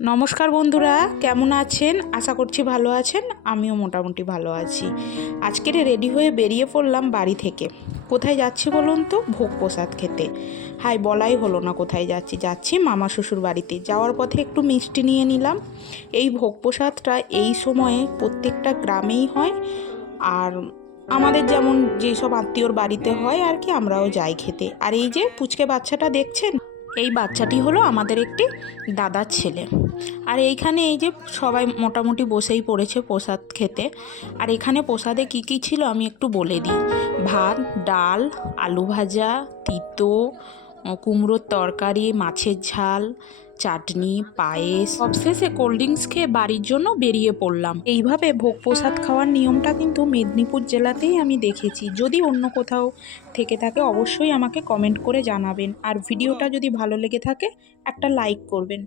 নমস্কার বন্ধুরা, কেমন আছেন? আশা করছি ভালো আছেন, আমিও মোটামুটি ভালো আছি। আজকের রেডি হয়ে বেরিয়ে পড়লাম বাড়ি থেকে। কোথায় যাচ্ছি বলুন তো? ভোগ প্রসাদ খেতে। হাই বলাই হলো না কোথায় যাচ্ছি। যাচ্ছি মামা শ্বশুর বাড়িতে। যাওয়ার পথে একটু মিষ্টি নিয়ে নিলাম। এই ভোগ প্রসাদটা এই সময়ে প্রত্যেকটা গ্রামেই হয়। আর আমাদের যেমন যেসব আত্মীয়র বাড়িতে হয় আর কি, আমরাও যাই খেতে। আর এই যে পুচকে বাচ্চাটা দেখছেন? এই বাচ্চাটি হলো আমাদের একটি দাদার ছেলে। আর এইখানে এই যে সবাই মোটামুটি বসেই পড়েছে প্রসাদ খেতে। আর এখানে প্রসাদে কি কি ছিল আমি একটু বলে দিই। ভাত, ডাল, আলু ভাজা, তিতো কুমড়োর তরকারি, মাছের ঝাল, চাটনি, পায়েস। সবশেষে কোল্ড ড্রিঙ্কস খেয়ে বাড়ির জন্য বেরিয়ে পড়লাম। এইভাবে ভোগ প্রসাদ খাওয়ার নিয়মটা কিন্তু মেদিনীপুর জেলাতেই আমি দেখেছি। যদি অন্য কোথাও থেকে থাকে, অবশ্যই আমাকে কমেন্ট করে জানাবেন। আর ভিডিওটা যদি ভালো লেগে থাকে, একটা লাইক করবেন।